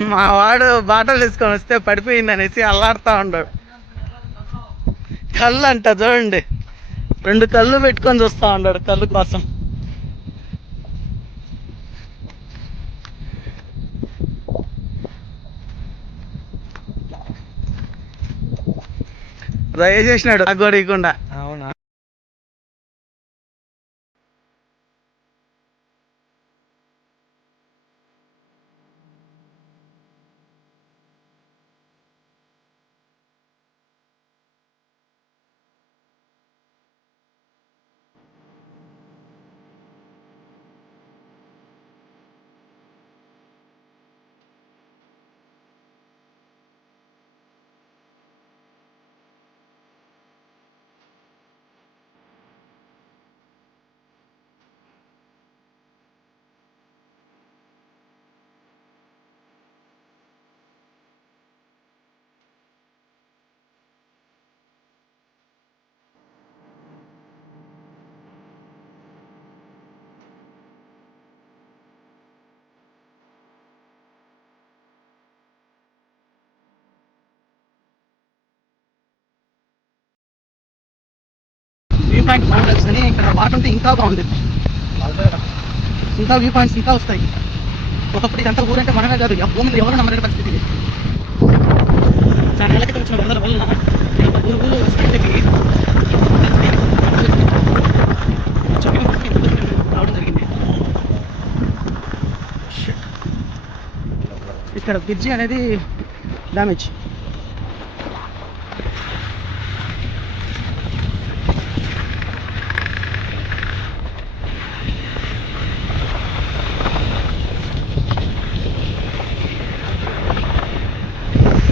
మా వాడు బాటలు తీసుకొని వస్తే పడిపోయింది అనేసి అల్లాడుతూ ఉండడు. కళ్ళు అంట చూడండి. రెండు కళ్ళు పెట్టుకొని చూస్తూ ఉన్నాడు కళ్ళు కోసం. దయచేసినాడు నాకు కూడా ఇవ్వకుండా అవునా వ్యూ పాయింట్ బాగుంటుంది అని ఇక్కడ వాటర్ ఉంటే ఇంకా బాగుంది. ఇంకా వ్యూ పాయింట్స్ ఇంకా వస్తాయి. ఒకప్పుడు ఇదంతా ఊరంటే మనమే కాదు ఆ భూమిలో ఎవరు నమ్మలేని పరిస్థితి ఇది. చాలా ఏళ్ళ క్రితం వచ్చిన వరదల వల్ల ఊరు ఊరు వస్తుంటే రావడం జరిగింది. ఇక్కడ బ్రిడ్జి అనేది డ్యామేజ్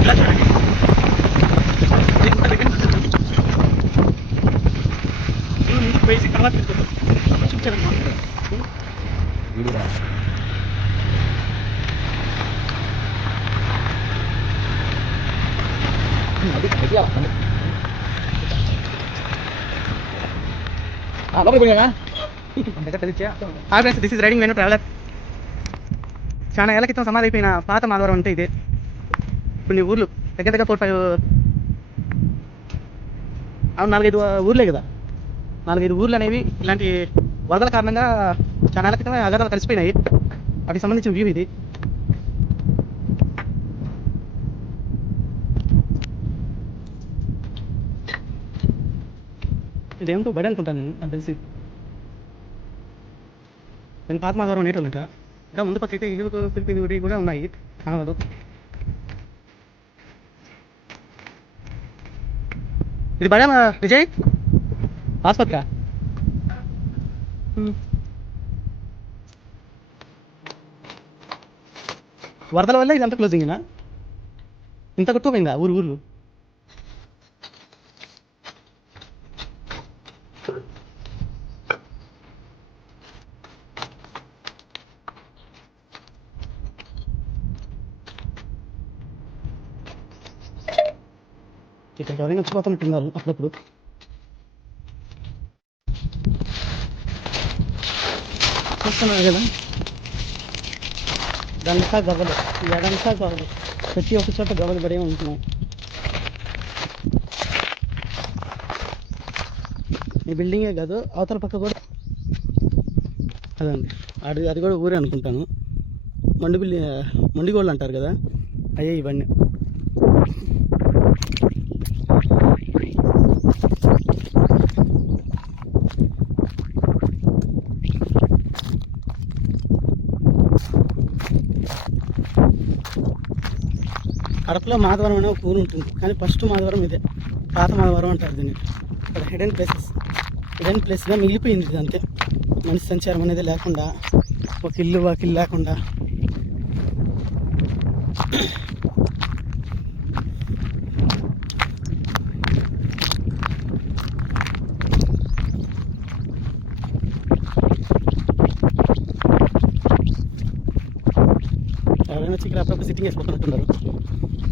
ఇలా చూడండి ఇది ఇంత దగ్గర నుంచి చూడండి. ఇది ముందుకు వేసి తర్వాత తిరుగుతుంది. చూపించారన్నమాట. లోపలికి పోయినా hi friends this is riding Venu traveller చాలా ఏళ్ళ క్రితం సమాధి అయిపోయిన పాత మాధవరం అంటే ఇదే. కొన్ని ఊర్లు దగ్గర దగ్గర ఫోర్ ఫైవ్ అవును నాలుగైదు ఊర్లే కదా. నాలుగైదు ఊర్లు అనేవి ఇలాంటి వరదల కారణంగా చాలా ఏళ్ళ క్రితమే అగరాలు కలిసిపోయినాయి. వాటికి సంబంధించిన వ్యూ ఇది. ఇదేమిటో బడి అనుకుంటాను నాకు తెలిసి. నేను పాత మాధవరం నేటోళ్ళంట ఇంకా ముందు పక్క అయితే ఇల్లు పిలిపి కూడా ఉన్నాయి. కావదు ఇది బడా విజయ్? ఆసుపత్రి వరదల వల్ల ఇదంతా క్లోజింగ్ ఇంత కొట్టుకుపోయిందా? ఊరు ఊరు? జ్వరం వచ్చిపోతున్నట్టున్నారు అప్పుడప్పుడు. చూస్తున్నారు కదా? దంతా గవ్వలు. ఎడంతా గవ్వలు. ప్రతి ఒక్క చోట గవ్వలు పడే ఉంటున్నాయి. ఈ బిల్డింగే కాదు అవతల పక్క కూడా. అదండి. అది అది కూడా ఊరే అనుకుంటాను. మండి బిల్డింగ్ మండిగోళ్ళు అంటారు కదా? అయ్యే ఇవన్నీ. కడపలో మాధవరం అనే ఒక ఊరు ఉంటుంది. కానీ ఫస్ట్ మాధవరం ఇదే. పాత మాధవరం అంటారు దీన్ని. ఇక్కడ హిడెన్ ప్లేసెస్ హిడెన్ ప్లేస్గా మిగిలిపోయింది ఇది అంతే. మనిషి సంచారం అనేది లేకుండా ఒక ఇల్లు ఒక ఇల్లు లేకుండా. ఎవరైనా వచ్చి ఇక్కడ అప్పుడప్పుడు సిట్టింగ్ వేసుకుంటున్నట్టున్నారు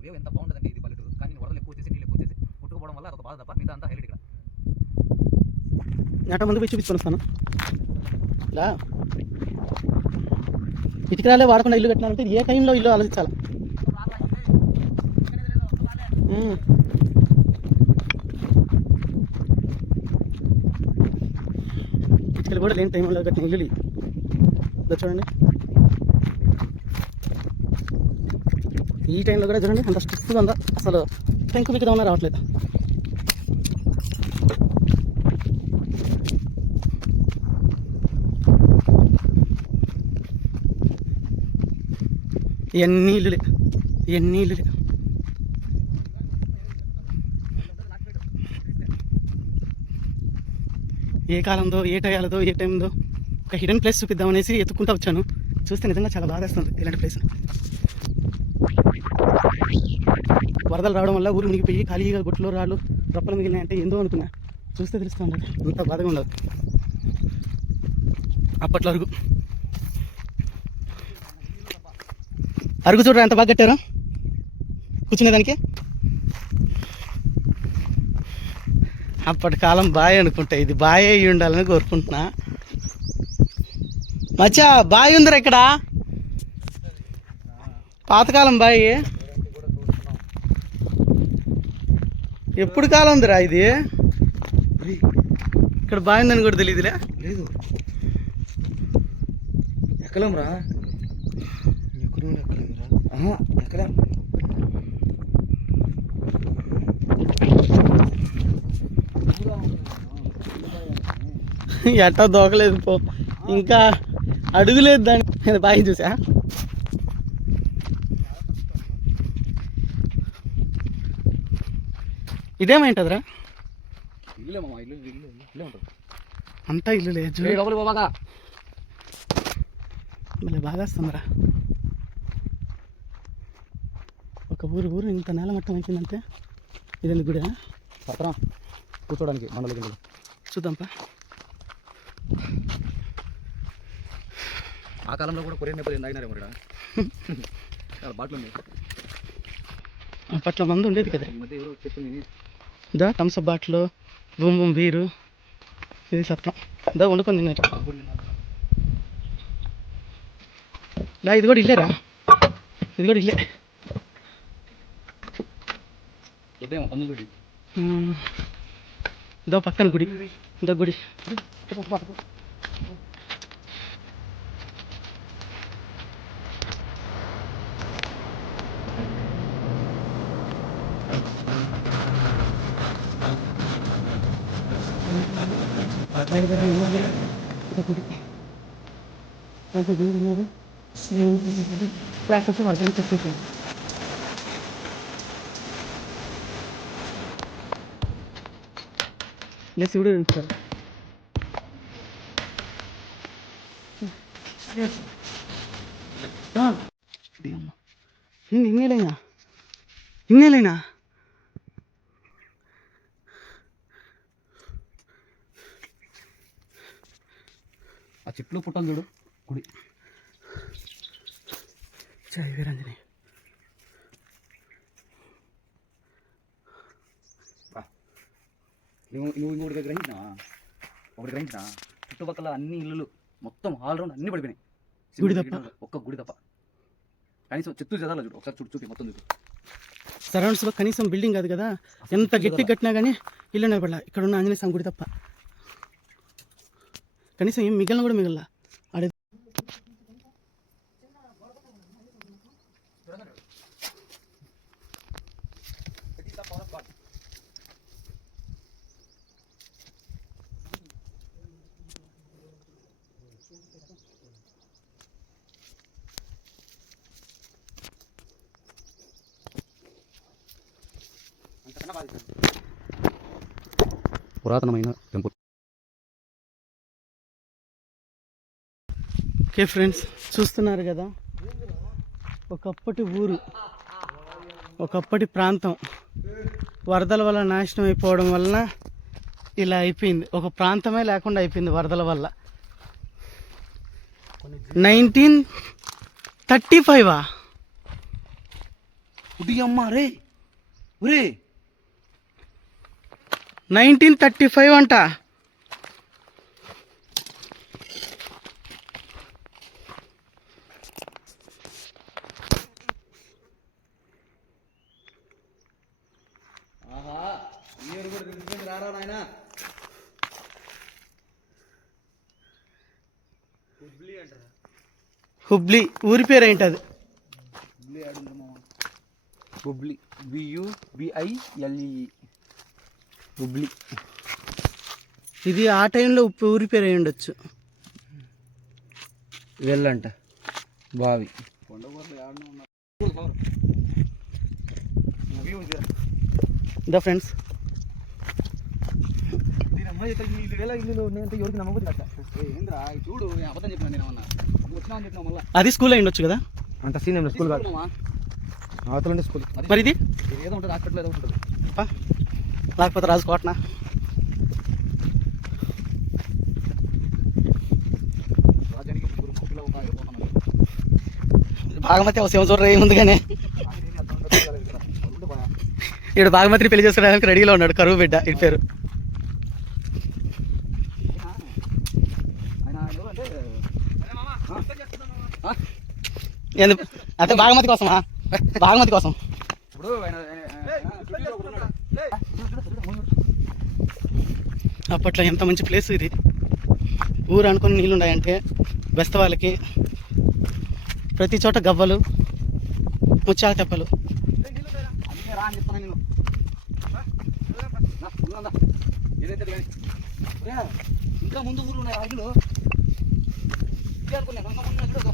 ఎంత వేవ్ ఎంత బాగుంటుందంటే ఇది పల్లెటూరు. కానీ వరదలు ఎక్కువ వచ్చేసి నీళ్ళు ఎక్కువ వచ్చేసి పుట్టుకుపోవడం వల్ల అదొక బాధ తప్ప మిగతా అంతా హైలైట్ ఇక్కడ. నాట ముందు పోయి చూపించుకొని వస్తాను. ఇలా ఇటుకరాలే వాడకుండా ఇల్లు కట్టినారంటే ఏ టైంలో ఇల్లు ఆలోచించాలి? ఇటుకలు కూడా లేని టైంలో కట్టిన ఇల్లు ఇవి. చూడండి. ఈ టైంలో కూడా చూడండి అంత స్ట్రిక్ట్గా ఉందా? అసలు టెంకు మిగతా రావట్లేదు. ఎన్ని ఇల్లులే ఎన్ని ఇల్లులే. ఏ కాలంలో ఏ టయాలదో ఏ టైంలో ఒక హిడెన్ ప్లేస్ చూపిద్దామనేసి ఎత్తుకుంటా వచ్చాను. చూస్తే నిజంగా చాలా బాధేస్తుంది ఇలాంటి ప్లేస్ వరదలు రావడం వల్ల ఊరు మునిగిపోయి ఖాళీగా గుట్లు రాళ్ళు రప్పలు మిగిలినాయంటే ఏందో అనుకున్నా. చూస్తే తెలుస్తూ ఉండదు అంత బాధగా ఉండదు. అప్పట్లో అరుగు. అరుగు చూడరా ఎంత బాగా కట్టారు? కూర్చునేదానికి అప్పటి కాలం బాయ్ అనుకుంటా. ఇది బాయ్ అయి ఉండాలని కోరుకుంటున్నా. మచ్చా బాయ్ ఉందిరా ఇక్కడ. పాతకాలం బాయ్. ఎప్పుడు కాలం ఉందిరా ఇది ఇక్కడ బాయ్ ఉందని కూడా తెలియదులే లేదు. ఎక్కలేం రా? ఎక్కడ ఎక్కలేం రా? ఎక్కలేం. ఎట్టా దోకలేదు పో. ఇంకా అడుగులేదు దాన్ని. బాగా చూసా. ఇదేమైంటదిరా? అంతా ఇల్లు లేదు మళ్ళీ బాగా. వస్తుందిరా. ఒక ఊరు ఊరు ఇంత నేల మట్టం వచ్చిందంటే ఇదండి గుడి? పత్రం కూర్చోడానికి మండలి కింద చూద్దాంపా. ఆ కాలంలో కూడా కొరియన్ నెప్పలు తాగినారేమో ఇక్కడ బాటిల్ ఉంది అప్పట్లో మంది ఉండేది కదా చెప్పింది దా Thums Up bottle boom boom beer ఇది సత్రం దా వండుకొని తిన్నట్టు ఇది కూడా ఇల్లేరా? ఇది కూడా ఇల్లే. ఇదో పక్కన గుడి. ఇదో గుడి. ఇదో గుడి ఇదో గుడి ఉన్నది. ప్రాసెస్ వర్గం చెప్పేసి ఇలా శివుడు ఆ చెట్లు పుట్టలు చూడు. గుడి. జై వీరంజని నువ్వు నువ్వు ఇంకోటి గ్రహించినా ఒకటి గ్రహించినా చుట్టుపక్కల అన్ని ఇల్లులు మొత్తం ఆల్ రౌండ్ అన్ని పడిపోయినాయి. గుడి తప్ప? ఒక్క గుడి తప్ప. కనీసం చెత్తు చదాల చూడు. ఒకసారి చూపి మొత్తం చూడు సరౌండ్స్లో కనీసం బిల్డింగ్ కాదు కదా? ఎంత గట్టి కట్టినా కానీ ఇల్లు నిలబడాల. ఇక్కడ ఉన్న ఆంజనేయ స్వామి గుడి తప్ప. కనీసం ఏం మిగిలిన కూడా మిగల ఆడే పురాతనమైన టెంపుల్ ఓకే ఫ్రెండ్స్ చూస్తున్నారు కదా? ఒకప్పటి ఊరు ఒకప్పటి ప్రాంతం. వరదల వల్ల నాశనం అయిపోవడం వలన ఇలా అయిపోయింది. ఒక ప్రాంతమే లేకుండా అయిపోయింది వరదల వల్ల. నైన్టీన్ థర్టీ ఫైవా? ఉడి అమ్మ రే ఒరే నైన్టీన్ థర్టీ ఫైవ్ అంట ఆహా మీరు కూడా రిజిస్ట్రేషన్ రారా నాయన. హుబ్లీ ఊరి పేరు ఏంటి అది హుబ్లీ బియు బిఐఎల్ఈ హుబ్లీ. ఇది ఆ టైంలో ఉప్పు ఊరి పేరు అయి ఉండొచ్చు. వెళ్ళంట బావి. ద ఫ్రెండ్స్ చూడు నేను అబద్ధం చెప్పిన నేను ఏమన్నా వచ్చినా అని చెప్పినా మళ్ళా అది స్కూల్ అయి ఉండొచ్చు కదా? అంత సీన్ ఏం స్కూల్ కాదు. అవతలంటే స్కూల్. మరి ఇది? ఏదో ఉంటుంది హాస్పిటల్ ఏదో ఉంటుంది. లేకపోతే పోతున్నాడు బాగమతి ఒక శివచూర ఉంది కానీ. ఇక్కడ బాగమతిని పెళ్ళి చేసుకోవడానికి రెడీలో ఉన్నాడు కరువు బిడ్డ ఇటు పేరు. అంటే బాగమతి కోసమా? బాగమతి కోసం. ఇప్పుడు. అప్పట్లో ఎంత మంచి ప్లేస్ ఇది. ఊరు అనుకుని నీళ్ళు ఉన్నాయంటే బెస్త వాళ్ళకి ప్రతి చోట గవ్వలు ముత్యాల తెప్పలు. ఇంకా ముందు ఊర్లు ఉన్నాయి రాజులు ఇదే అనుకున్నా, ఇంకా ముందు ఉన్నాయి చూడు.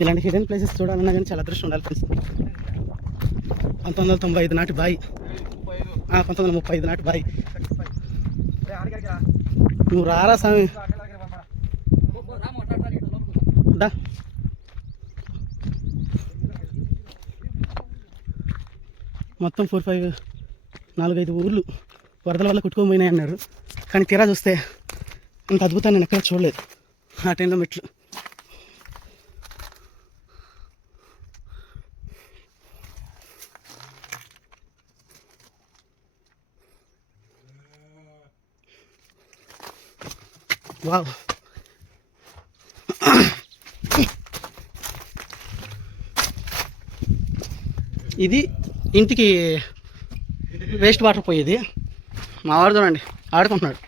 ఇలాంటి హిడెన్ ప్లేసెస్ చూడాలన్నా కానీ చాలా అదృష్టం ఉండాలి ఫ్రెండ్స్ పంతొమ్మిది వందల తొంభై ఐదు నాటి బాయి. పంతొమ్మిది వందల ముప్పై ఐదు నాటి బాయి. నువ్వు రారా స్వామి దా. మొత్తం ఫోర్ ఫైవ్ నాలుగైదు ఊర్లు వరదల వల్ల కొట్టుకోపోయినాయి అన్నారు కానీ తీరా చూస్తే ఇంత అద్భుతాన్ని నేను ఎక్కడ చూడలేదు. ఆ టైంలో మెట్లు. వావ్ ఇది ఇంటికి వేస్ట్ వాటర్ పోయేది. మా వాడు చూడండి ఆడుకుంటున్నాడు.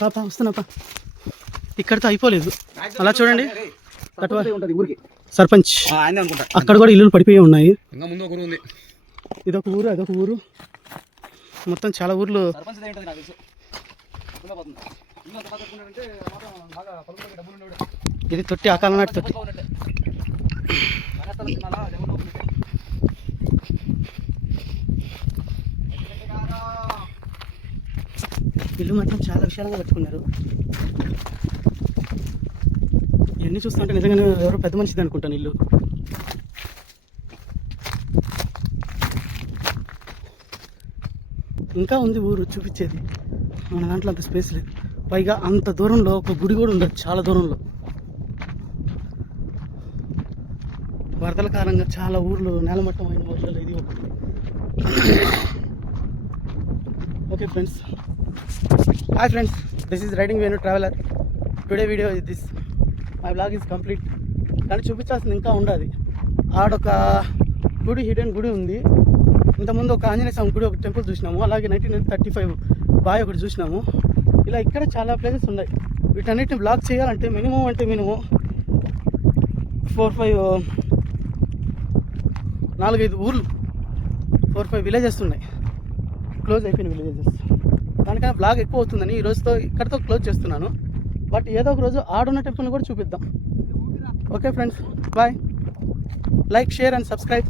పాప వస్తున్నాపా ఇక్కడితో అయిపోలేదు. అలా చూడండి. సర్పంచ్ అక్కడ కూడా ఇల్లులు పడిపోయి ఉన్నాయి. ఇదొక ఊరు అదొక ఊరు. మొత్తం చాలా ఊర్లు. ఇది తొట్టి ఆ కాలం నాటి తొట్టి. ఇల్లు మాత్రం చాలా విశాలంగా పెట్టుకున్నారు ఇవన్నీ చూస్తుంటే నిజంగానే ఎవరో పెద్ద మనిషిది అనుకుంటాను ఇల్లు ఇంకా ఉంది ఊరు చూపించేది. మన దాంట్లో అంత స్పేస్ లేదు. పైగా అంత దూరంలో ఒక గుడి కూడా ఉండదు చాలా దూరంలో. వరదల కారణంగా చాలా ఊర్లు నేలమట్టం అయిన ఊర్లలో ఇది ఒకటి. Okay friends hi friends this is riding Venu traveller today video is this my vlog is complete కానీ చూపించాల్సింది ఇంకా ఉండదు ఆడొక గుడి హిడెన్ గుడి ఉంది. ఇంతకుముందు ఒక ఆంజనేయ స్వామి గుడి ఒక టెంపుల్ చూసినాము. అలాగే నైన్టీన్ థర్టీ ఫైవ్ బాయ్ ఒకటి చూసినాము. ఇలా ఇక్కడ చాలా ప్లేసెస్ ఉన్నాయి. వీటన్నిటిని బ్లాక్ చేయాలంటే మినిమం అంటే మినిమం ఫోర్ ఫైవ్ నాలుగైదు ఊర్లు ఫోర్ ఫైవ్ విలేజెస్ ఉన్నాయి. క్లోజ్ అయిపోయిన విలేజెస్ దానికన్నా బ్లాగ్ ఎక్కువ అవుతుందని ఈ రోజుతో ఇక్కడితో క్లోజ్ చేస్తున్నాను. బట్ ఏదో ఒక రోజు ఆడున్న టెంపుల్ని కూడా చూపిద్దాం. Okay friends bye. Like share and subscribe.